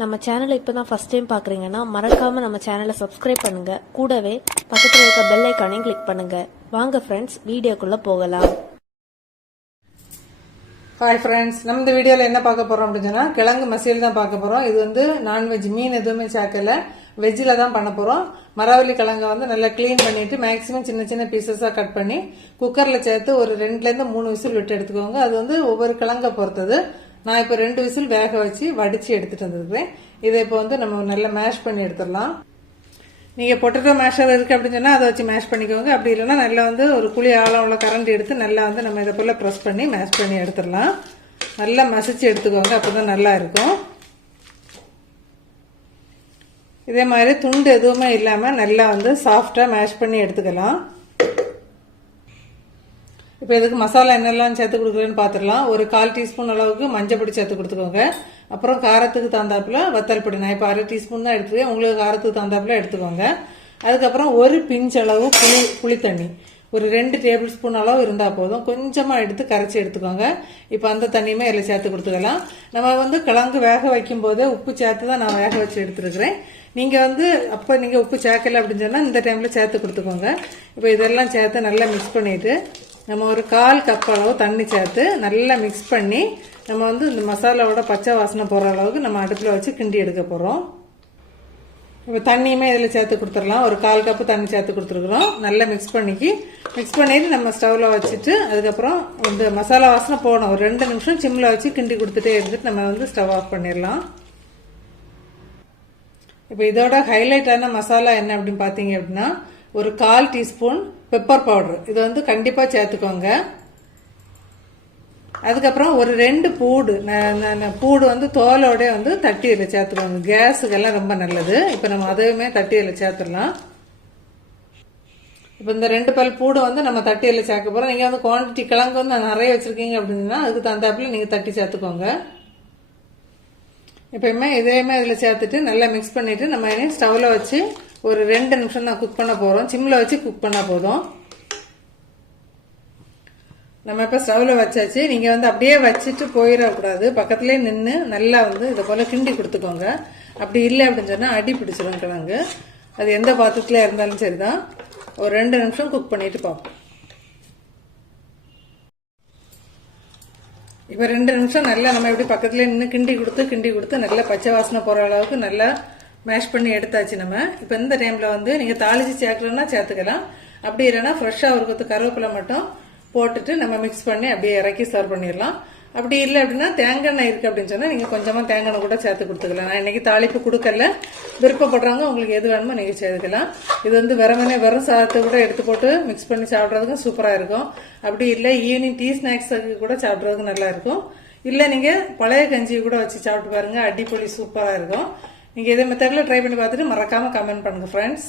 நம்ம சேனலை இப்போ தான் ஃபஸ்ட் டைம் பார்க்குறீங்கன்னா மறக்காமல் நம்ம சேனலை சப்ஸ்கிரைப் பண்ணுங்கள் கூடவே பக்கத்தில் இருக்க பெல் ஐக்கானையும் கிளிக் பண்ணுங்கள் வாங்க ஃப்ரெண்ட்ஸ் வீடியோக்குள்ளே போகலாம். ஹாய் ஃப்ரெண்ட்ஸ் நம்ம இந்த வீடியோவில் என்ன பார்க்க போகிறோம் அப்படின்னு சொன்னால் கிழங்கு மசியல் தான் பார்க்க போகிறோம் இது வந்து நான்வெஜ் மீன் எதுவுமே சேர்க்கல. வெஜ்ஜில் தான் பண்ண போகிறோம் மரவள்ளி கிழங்கை வந்து நல்லா க்ளீன் பண்ணிவிட்டு மேக்ஸிமம் சின்ன சின்ன பீசஸாக கட் பண்ணி குக்கரில் சேர்த்து ஒரு ரெண்டுலேருந்து மூணு விசில் விட்டு எடுத்துக்கோங்க. அது வந்து ஒவ்வொரு கிழங்கை பொறுத்தது. நான் இப்போ ரெண்டு விசில் வேக வச்சு வடித்து எடுத்துகிட்டு வந்துருக்கிறேன். இதை இப்போ வந்து நம்ம நல்லா மேஷ் பண்ணி எடுத்துடலாம். நீங்கள் பொட்டட்டோ மேஷர் இருக்குது அப்படின்னு சொன்னால் அதை வச்சு மேஷ் பண்ணிக்கோங்க. அப்படி இல்லைன்னா நல்லா வந்து ஒரு குழி ஆழம் உள்ள கரண்ட் எடுத்து நல்லா வந்து நம்ம இதை போல் ப்ரெஸ் பண்ணி மேஷ் பண்ணி எடுத்துடலாம். நல்லா மசிச்சு எடுத்துக்கோங்க. அப்போ தான் நல்லா இருக்கும். இதே மாதிரி துண்டு எதுவுமே இல்லாமல் நல்லா வந்து சாஃப்டாக மேஷ் பண்ணி எடுத்துக்கலாம். இப்போ இதுக்கு மசாலா என்னெல்லாம் சேர்த்து கொடுக்குறேன்னு பார்த்துடலாம் ஒரு கால் டீஸ்பூன் அளவுக்கு மஞ்சள் பொடி சேர்த்து கொடுத்துக்கோங்க. அப்புறம் காரத்துக்கு தகுந்தாப்புல வத்தல் பொடி. நான் இப்போ அரை டீஸ்பூன் தான் எடுத்துருக்கேன். உங்களுக்கு காரத்துக்கு தகுந்தாப்புல எடுத்துக்கோங்க. அதுக்கப்புறம் ஒரு பிஞ்ச் அளவு புளி புளித்தண்ணி. ஒரு ரெண்டு டேபிள் ஸ்பூன் அளவு இருந்தால் போதும். கொஞ்சமாக எடுத்து கரைச்சி எடுத்துக்கோங்க. இப்போ அந்த தண்ணியுமே இதில் சேர்த்து கொடுத்துக்கலாம். நம்ம வந்து கிழங்கு வேக வைக்கும் போதே உப்பு சேர்த்து தான் நான் வேக வச்சு எடுத்துருக்கிறேன். நீங்கள் வந்து அப்போ நீங்கள் உப்பு சேர்க்கலை அப்படின்னு சொன்னால் இந்த டைமில் சேர்த்து கொடுத்துக்கோங்க. இப்போ இதெல்லாம் சேர்த்து நல்லா மிக்ஸ் பண்ணிவிட்டு நம்ம ஒரு கால் கப் அளவு தண்ணி சேர்த்து நல்லா மிக்ஸ் பண்ணி நம்ம வந்து இந்த மசாலாவோட பச்சை வாசனை போகிற அளவுக்கு நம்ம அடுப்பில் வச்சு கிண்டி எடுக்க போகிறோம் இப்போ தண்ணியுமே இதில் சேர்த்து கொடுத்துடலாம். ஒரு கால் கப்பு தண்ணி சேர்த்து கொடுத்துருக்குறோம். நல்லா மிக்ஸ் பண்ணிக்கி மிக்ஸ் பண்ணிட்டு நம்ம ஸ்டவ்வில் வச்சுட்டு அதுக்கப்புறம் இந்த மசாலா வாசனை போகணும் ஒரு ரெண்டு நிமிஷம் சிம்மில் வச்சு கிண்டி கொடுத்துட்டே இருந்துட்டு நம்ம வந்து ஸ்டவ் ஆஃப் பண்ணிடலாம். இப்போ இதோட ஹைலைட்டான மசாலா என்ன அப்படின்னு பார்த்தீங்க அப்படின்னா ஒரு கால் டீஸ்பூன் பெப்பர் பவுடர். இதை வந்து கண்டிப்பாக சேர்த்துக்கோங்க. அதுக்கப்புறம் ஒரு ரெண்டு பூடு ந- ந- பூடு வந்து தோலோட வந்து தட்டியில் சேர்த்துக்கோங்க. கேஸுக்கெல்லாம் ரொம்ப நல்லது. இப்போ நம்ம அதையுமே தட்டியில் சேர்த்துடலாம். இப்போ இந்த ரெண்டு பல் பூடு வந்து நம்ம தட்டியில் சேர்க்க போகிறோம் நீங்கள் வந்து குவான்டிட்டி கிழங்கு வந்து நிறைய வச்சுருக்கீங்க அப்படின்னா அதுக்கு தகுந்தாப்புல நீங்கள் தட்டி சேர்த்துக்கோங்க. எப்பயுமே இதையுமே இதில் சேர்த்துட்டு நல்லா மிக்ஸ் பண்ணிவிட்டு நம்ம இனி ஸ்டவ்வில் வச்சு ஒரு ரெண்டு நிமிஷம் தான் குக் பண்ண போகிறோம் சிம்மில் வச்சு குக் பண்ணால் போதும். நம்ம இப்போ ஸ்டவ்வில் வச்சாச்சு. நீங்கள் வந்து அப்படியே வச்சுட்டு போயிடக்கூடாது. பக்கத்துலேயே நின்று நல்லா வந்து இதை போல் கிண்டி கொடுத்துக்கோங்க. அப்படி இல்லை அப்படின்னு சொன்னால் அடி பிடிச்சிடும் கிழங்கு. அது எந்த பாத்திரத்தில் இருந்தாலும் சரி தான் ஒரு ரெண்டு நிமிஷம் குக் பண்ணிட்டு பார்ப்போம் இப்போ ரெண்டு நிமிஷம் நல்லா நம்ம எப்படி பக்கத்துலேயே நின்று கிண்டி கொடுத்து கிண்டி கொடுத்து நல்லா பச்சை வாசனை போகிற அளவுக்கு நல்லா மேஷ் பண்ணி எடுத்தாச்சு நம்ம. இப்போ இந்த டைமில் வந்து நீங்கள் தாளிச்சு சேர்க்கலன்னா சேர்த்துக்கலாம். அப்படி இல்லைன்னா ஃப்ரெஷ்ஷாக ஒரு கொத்து கருவேப்பிலை மட்டும் போட்டுட்டு நம்ம மிக்ஸ் பண்ணி அப்படியே இறக்கி சர்வ் பண்ணிடலாம். அப்படி இல்லை அப்படின்னா தேங்காய் எண்ணெய் இருக்குது அப்படின்னு சொன்னால் நீங்கள் கொஞ்சமாக தேங்காய் எண்ணெய் கூட சேர்த்து கொடுத்துக்கலாம். நான் இன்னைக்கு தாளிப்பு கொடுக்கல. விருப்பப்படுறவங்க உங்களுக்கு எது வேணுமோ நீங்கள் சேர்த்துக்கலாம். இது வந்து வெறுமனே வெறும் சாதத்தை கூட எடுத்து போட்டு மிக்ஸ் பண்ணி சாப்பிட்றதுக்கும் சூப்பராக இருக்கும். அப்படி இல்லை ஈவினிங் டீ ஸ்நாக்ஸுக்கு கூட சாப்பிட்றதுக்கு நல்லா இருக்கும். இல்லை நீங்கள் பழைய கஞ்சி கூட வச்சு சாப்பிட்டு பாருங்கள் அடிப்பொலி சூப்பராக இருக்கும். நீங்கள் இதே மெத்தடில் ட்ரை பண்ணி பார்த்துட்டு மறக்காமல் கமெண்ட் பண்ணுங்கள் ஃப்ரெண்ட்ஸ்